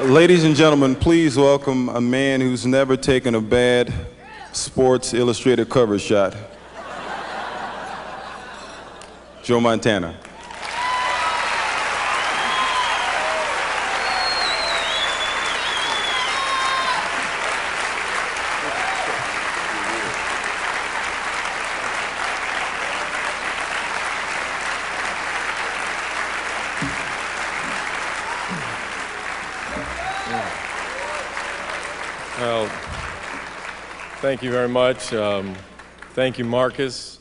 Ladies and gentlemen, please welcome a man who's never taken a bad Sports Illustrated cover shot. Joe Montana. Well, thank you very much. Thank you, Marcus.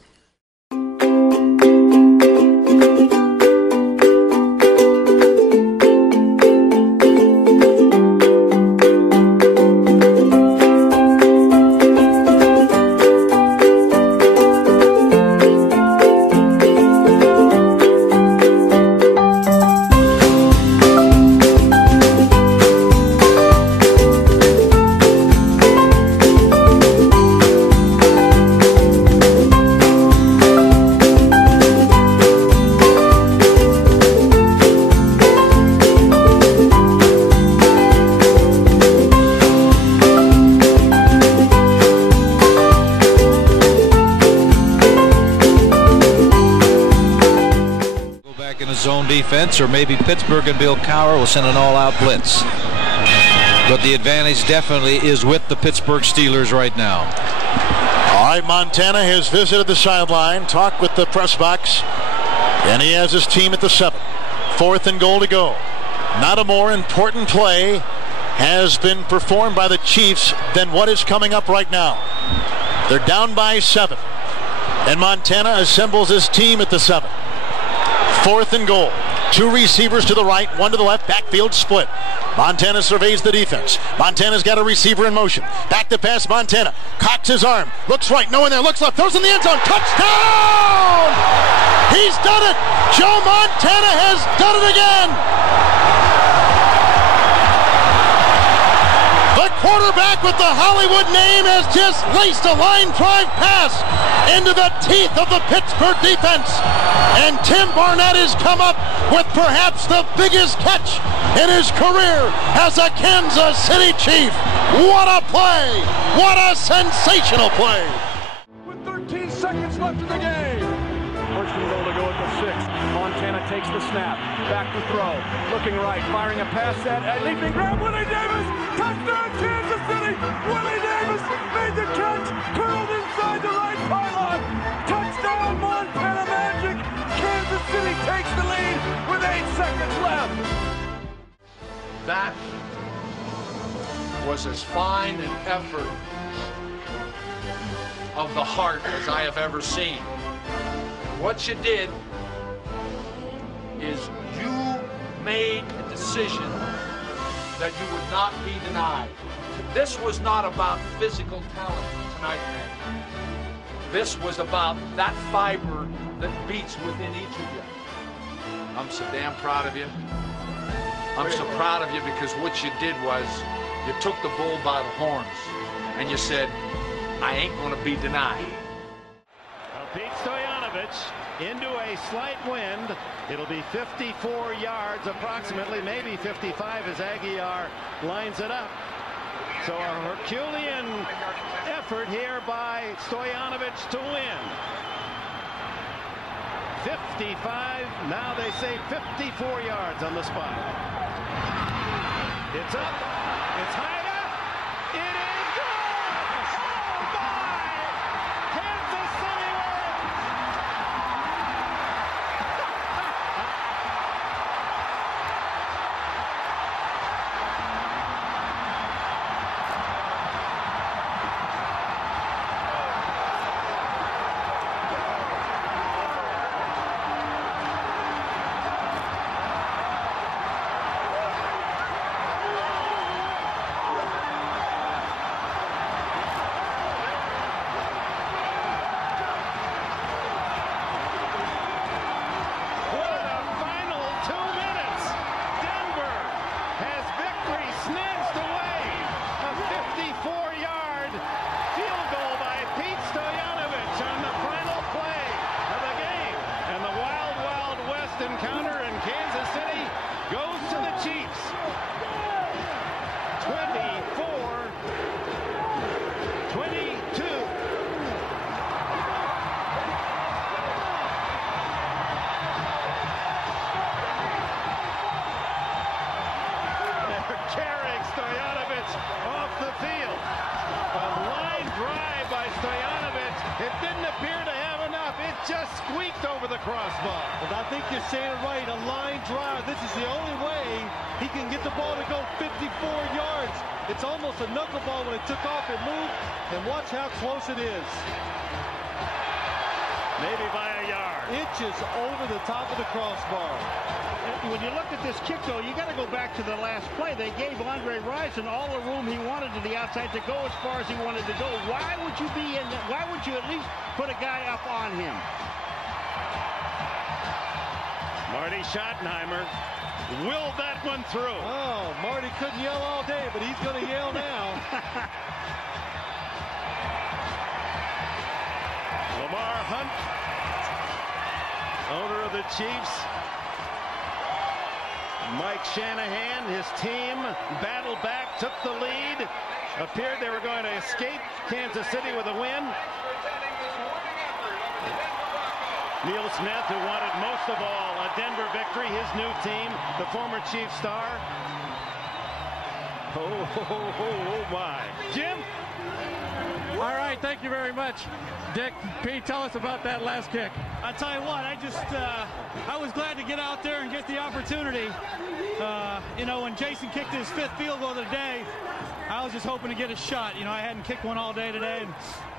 Zone defense, or maybe Pittsburgh and Bill Cowher will send an all-out blitz. But the advantage definitely is with the Pittsburgh Steelers right now. All right, Montana has visited the sideline, talked with the press box, and he has his team at the 7. 4th and goal to go. Not a more important play has been performed by the Chiefs than what is coming up right now. They're down by 7, and Montana assembles his team at the 7. 4th and goal. 2 receivers to the right, 1 to the left, backfield split. Montana surveys the defense. Montana's got a receiver in motion. Back to pass, Montana. Cocks his arm. Looks right, no one there. Looks left, throws in the end zone. Touchdown! He's done it! Joe Montana has done it again! The quarterback with the Hollywood name has just laced a line drive pass into the teeth of the Pittsburgh defense. And Tim Barnett has come up with perhaps the biggest catch in his career as a Kansas City Chief. What a play! What a sensational play! With 13 seconds left in the game. First and goal to go at the 6. Montana takes the snap. Back to throw. Looking right. Firing a pass at leaping grab. Willie Davis. Touchdown Kansas City. Willie Davis made the catch. Curled inside the right pylon. Touchdown Montana Magic. Kansas City takes the lead with 8 seconds left. That was as fine an effort of the heart as I have ever seen. What you did is you made a decision that you would not be denied. This was not about physical talent tonight, man. This was about that fiber that beats within each of you. I'm so damn proud of you. I'm so proud of you because what you did was you took the bull by the horns and you said, I ain't going to be denied. Pete Stoyanovich into a slight wind. It'll be 54 yards approximately, maybe 55 as Aguiar lines it up. So a Herculean effort here by Stoyanovich to win. 55, now they say 54 yards on the spot. It's up, it's high enough, it is good! Oh my! Kansas City yards off the field. A line drive by Stoyanovich. It didn't appear to have enough. It just squeaked over the crossbar. But I think you're saying it right. A line drive. This is the only way he can get the ball to go 54 yards. It's almost a knuckleball when it took off and moved. And watch how close it is. Maybe by a yard. Inches over the top of the crossbar. When you look at this kick, though, you got to go back to the last play. They gave Andre Rison all the room he wanted to the outside to go as far as he wanted to go. Why would you be in? Why would you at least put a guy up on him? Marty Schottenheimer willed that one through. Oh, Marty couldn't yell all day, but he's going to yell now. Lamar Hunt, owner of the Chiefs. Mike Shanahan, his team battled back, took the lead. Appeared they were going to escape Kansas City with a win. Neil Smith, who wanted most of all a Denver victory, his new team, the former Chief star. Oh my. Jim? All right, thank you very much. Dick, Pete, tell us about that last kick. I tell you what, I was glad to get out there and get the opportunity. You know, when Jason kicked his 5th field goal of the day, I was just hoping to get a shot. You know, I hadn't kicked one all day today, and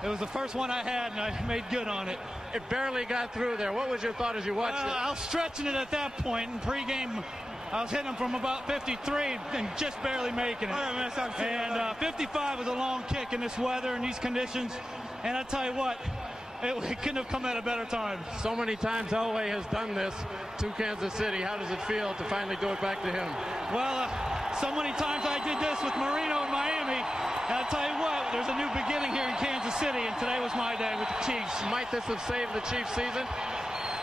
it was the first one I had, and I made good on it. It barely got through there. What was your thought as you watched it? I was stretching it at that point. In pregame, I was hitting him from about 53 and just barely making it. And 55 was a long kick in this weather and these conditions. And I tell you what, it couldn't have come at a better time. So many times Elway has done this to Kansas City. How does it feel to finally do it back to him? Well, so many times I did this with Marino in Miami. And I'll tell you what, there's a new beginning here in Kansas City, and today was my day with the Chiefs. Might this have saved the Chiefs season?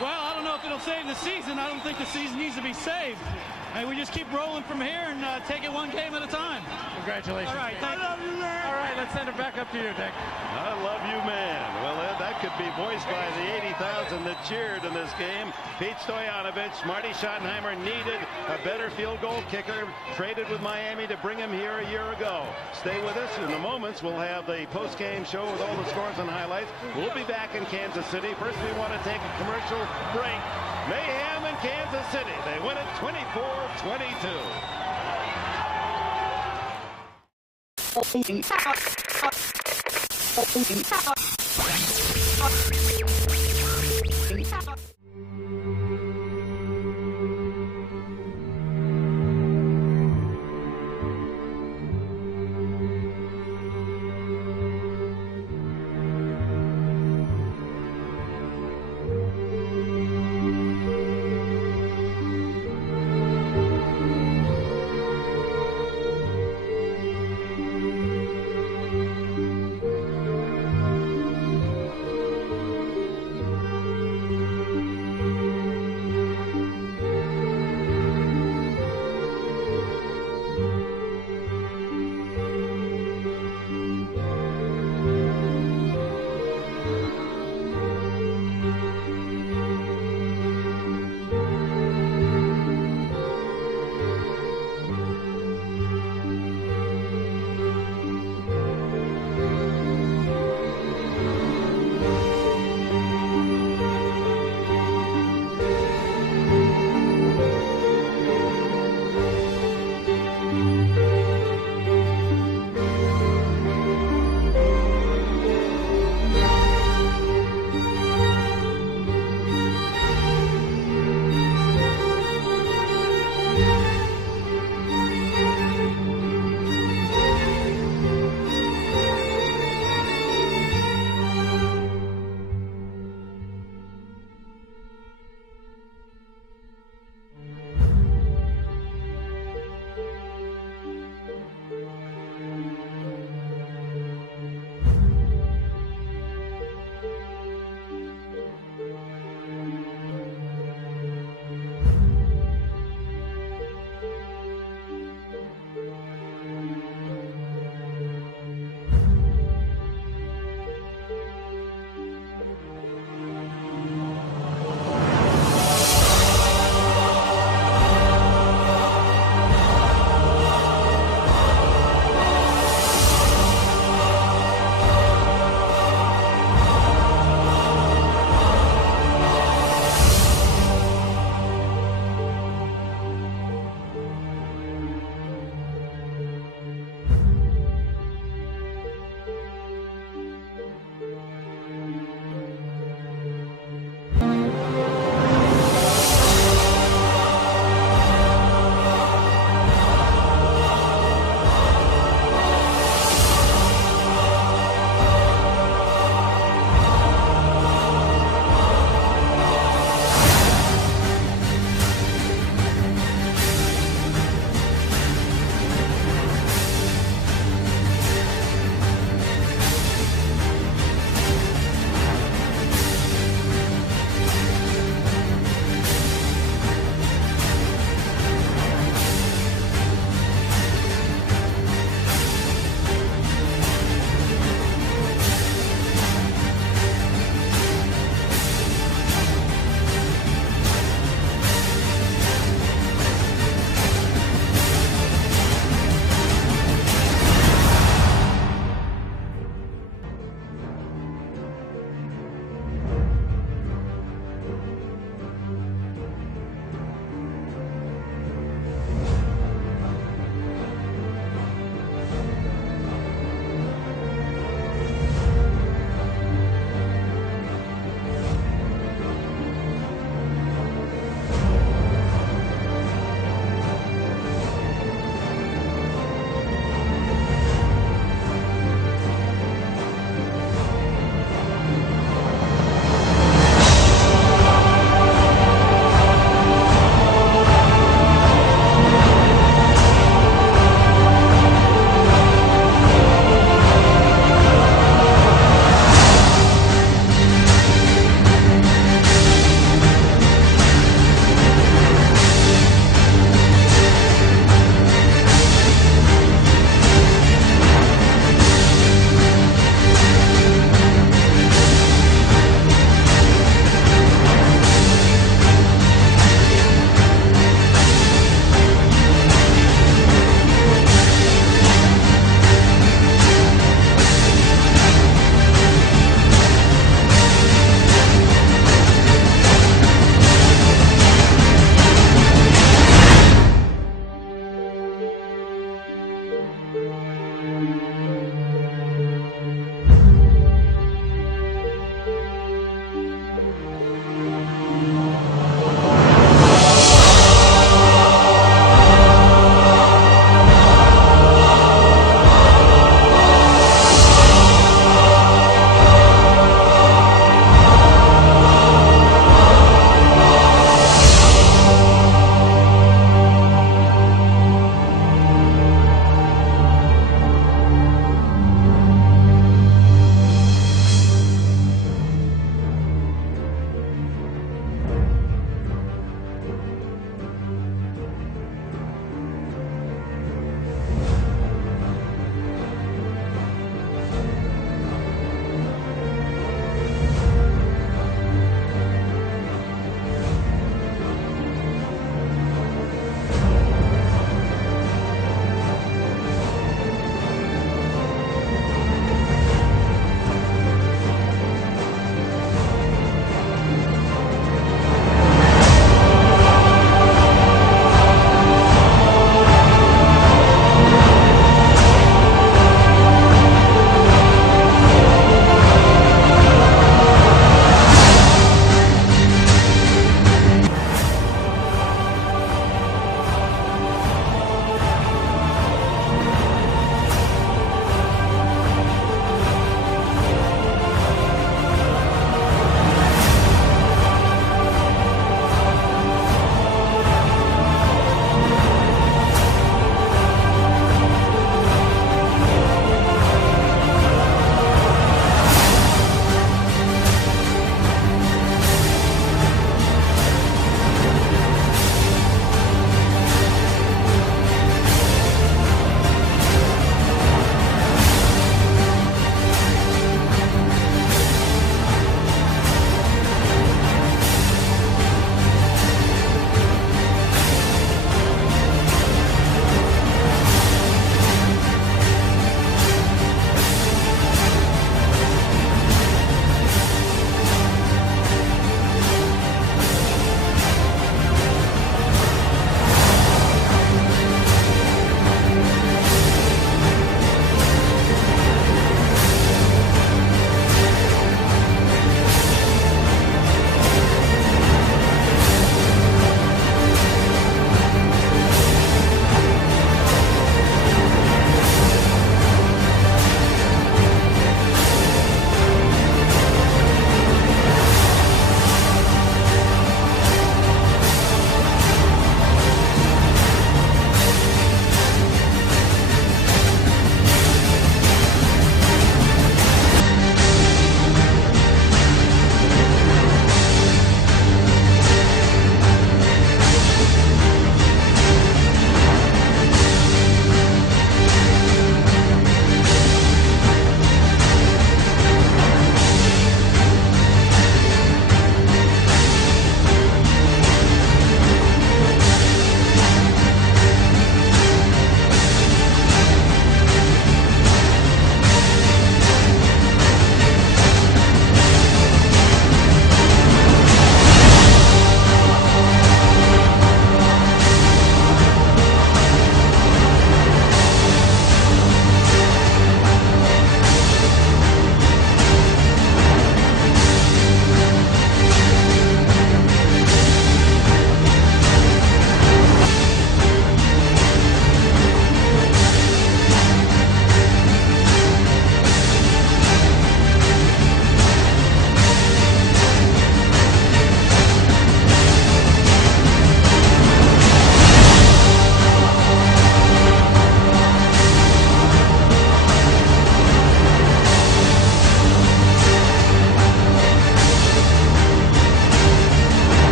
Well, I don't know if it'll save the season. I don't think the season needs to be saved. And we just keep rolling from here and take it one game at a time. Congratulations. All right, thank you. I love you, man. All right, let's send it back up to you, Dick. I love you, man. Well, that could be voiced by the 80,000 that cheered in this game. Pete Stoyanovich, Marty Schottenheimer needed a better field goal kicker, traded with Miami to bring him here a year ago. Stay with us. In a moment, we'll have the post-game show with all the scores and highlights. We'll be back in Kansas City. First, we want to take a commercial break. Mayhem in Kansas City. They win it 24-22.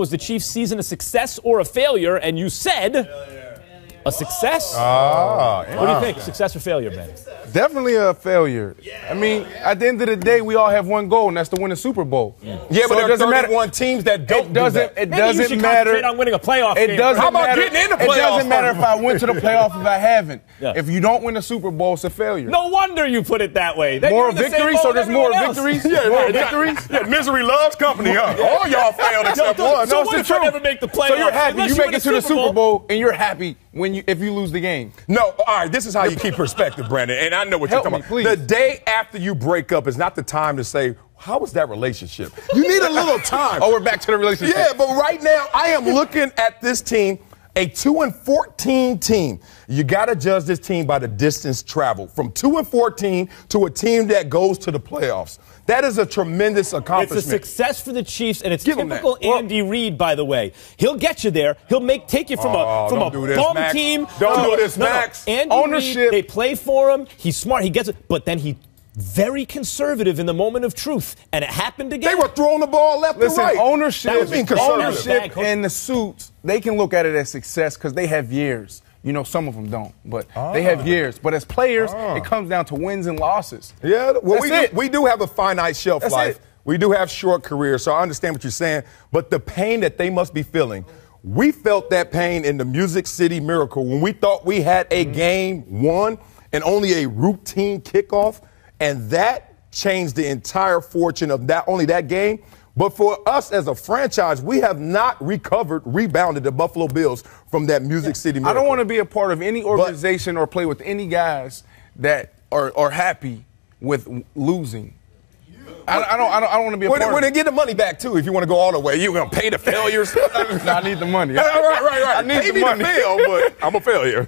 was the Chiefs' season a success or a failure? And you said a success. Ah, what do you think? Success or failure, Ben? Definitely a failure. I mean, at the end of the day, we all have one goal, and that's to win a Super Bowl. Yeah, so but there are 31 matter. teams that don't. It doesn't matter. On winning a playoff game. Doesn't How about matter. getting in the playoffs? It doesn't matter if I went to the playoff if I haven't. Yeah. If you don't win a Super Bowl, it's a failure. No wonder you put it that way. Then More victories, so there's more victories. More victories. Yeah, misery loves company, huh? All y'all failed except one. So what if you never make the playoffs? So you're happy. Unless You make it to the Super Bowl, and you're happy if you lose the game. No, all right, this is how you keep perspective, Brandon, and I know what you're talking about. Please. The day after you break up is not the time to say, how was that relationship? You need a little time. Oh, we're back to the relationship. Yeah, but right now, I am looking at this team, a 2-14 team. You got to judge this team by the distance traveled. From 2-14 to a team that goes to the playoffs. That is a tremendous accomplishment. It's a success for the Chiefs, and it's typical Andy Reid, by the way. He'll get you there. He'll take you from a bum team. Don't do this, Max. Andy Reid, they play for him. He's smart. He gets it. But then he very conservative in the moment of truth, and it happened again. They were throwing the ball left and right. Ownership and the suits, they can look at it as success because they have years. You know, some of them don't, but they have years. But as players, it comes down to wins and losses. Yeah, well, we do have a finite shelf life. We do have short careers, so I understand what you're saying. But the pain that they must be feeling, we felt that pain in the Music City Miracle when we thought we had a game won and only a routine kickoff, and that changed the entire fortune of not only that game, but for us as a franchise, we have not rebounded the Buffalo Bills from that Music City Miracle. I don't want to be a part of any organization or play with any guys that are happy with losing. I don't want to be a part of it. Well, then get the money back, too, if you want to go all the way. You're going to pay the failures? No, I need the money. Right. I need the money. I fail, but I'm a failure.